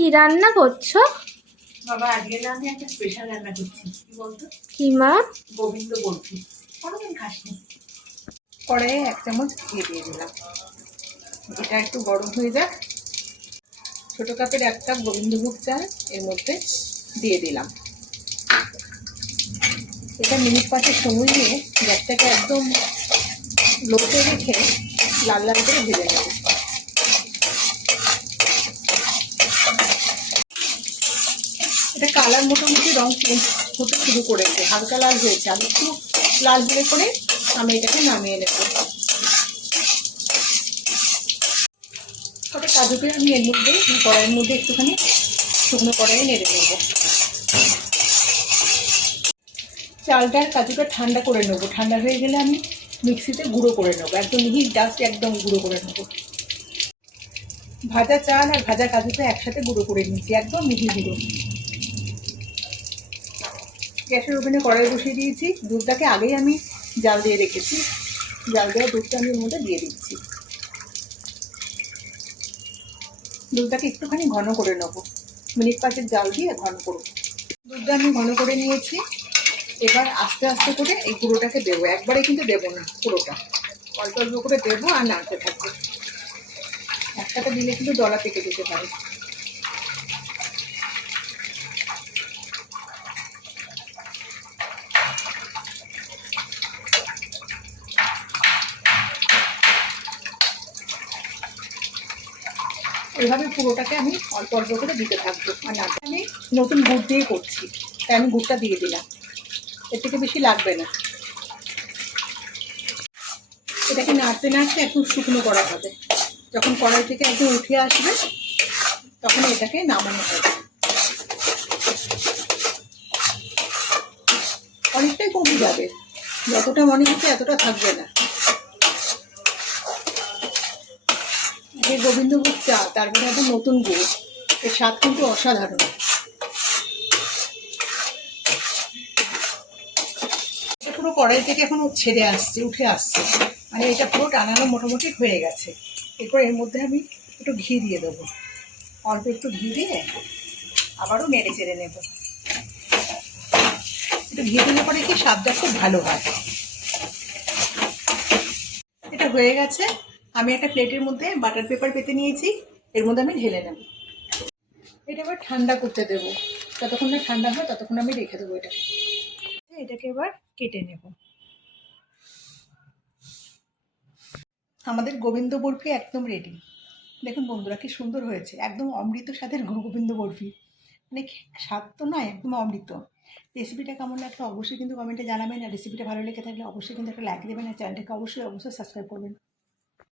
কি রান্না করছ? বাবা আজকে না আমি একটা স্পেশাল রান্না করছি। কি বলতো? কি মা? গোবিন্দ বলছি। কোনোদিন খাসনি। কড়াইয়ে এক চামচ ঘি দিয়ে দিলাম। এটা একটু গরম হয়ে যাক। ছোটো কাপের এক কাপ গোবিন্দভোগ চাল এর মধ্যে দিয়ে দিলাম। এটা মিনিট পাঁচের সময় নিয়ে গ্যাসটাকে একদম লোতে রেখে লাল লাল করে ভেজে নেব। এটা কালার মোটামুটি রং চেঞ্জ হতে শুরু করেছে, হালকা লাল হয়েছে। আমি একটু লাল হলে করে আমি এটাকে নামিয়ে নেব। তবে কাজুকে আমি এর মধ্যে, কড়াইয়ের মধ্যে একটুখানি শুকনো কড়াই নেড়ে নেব। চালটার কাজুটা ঠান্ডা করে নেব। ঠান্ডা হয়ে গেলে আমি মিক্সিতে গুঁড়ো করে নেব। একদম মিহি জাস্ট একদম গুঁড়ো করে নেব। ভাজা চাল আর ভাজা কাজুটা একসাথে গুঁড়ো করে নিয়েছি, একদম মিহি গুঁড়ো। গ্যাসের ওভেনে কড়াই বসিয়ে দিয়েছি। দুধটাকে আগেই আমি জাল দিয়ে রেখেছি। জাল দেওয়া দুধটা আমি ওর মধ্যে দিয়ে দিচ্ছি। দুধটাকে একটুখানি ঘন করে নেব। মিনিট পাঁচের জাল দিয়ে ঘন করব। দুধটা আমি ঘন করে নিয়েছি। এবার আস্তে আস্তে করে এই গুঁড়োটাকে দেবো। একবারে কিন্তু দেবো না, পুরোটা। অল্প অল্প করে দেবো আর নাড়তে থাকব। একটাতে দিলে কিন্তু দলা পেকে যেতে পারে। এইভাবে পুরোটাকে আমি অল্প অল্প করে দিতে থাকব। আর নাটা আমি নতুন গুড় দিয়ে করছি। তাই আমি গুড়টা দিয়ে দিলাম। এর থেকে বেশি লাগবে না। এটাকে নাড়তে নাড়তে একটু শুকনো করা হবে। যখন কড়াই থেকে একদম উঠে আসবে, তখন এটাকে নামানো হবে। অনেকটাই কমে যাবে। যতটা মনে হচ্ছে এতটা থাকবে না। এই গোবিন্দভোগ চা, তারপরে একটা নতুন গুড়। এর স্বাদ কিন্তু অসাধারণ। পুরো কড়াই থেকে এখন ছেড়ে আসছে, উঠে আসছে। মানে এটা পুরো টানানো মোটামুটি হয়ে গেছে। এরপর এর মধ্যে আমি একটু ঘি দিয়ে দেবো। অল্প একটু ঘি দিয়ে আবারও নেড়ে চেড়ে নেব। একটু ঘি দিলে পরে কি স্বাদটা খুব ভালো হয়। এটা হয়ে গেছে। আমি একটা প্লেটের মধ্যে বাটার পেপার পেতে নিয়েছি, এর মধ্যে আমি ঢেলে নেব। এটা এবার ঠান্ডা করতে দেবো। যতক্ষণ না ঠান্ডা হয়, ততক্ষণ আমি রেখে দেবো এটা এটাকে এবার কেটে নেব। আমাদের গোবিন্দ বরফি একদম রেডি দেখুন বন্ধুরা, কি সুন্দর হয়েছে। একদম অমৃত স্বাদের গোবিন্দ বরফি। মানে স্বাদ তো নয়, একদম অমৃত। রেসিপিটা কেমন লাগল অবশ্যই কিন্তু কমেন্টে জানাবেন। আর রেসিপিটা ভালো লেগে থাকলে অবশ্যই কিন্তু একটা লাইক দেবেন, আর চ্যানেলটাকে অবশ্যই অবশ্যই সাবস্ক্রাইব করবেন।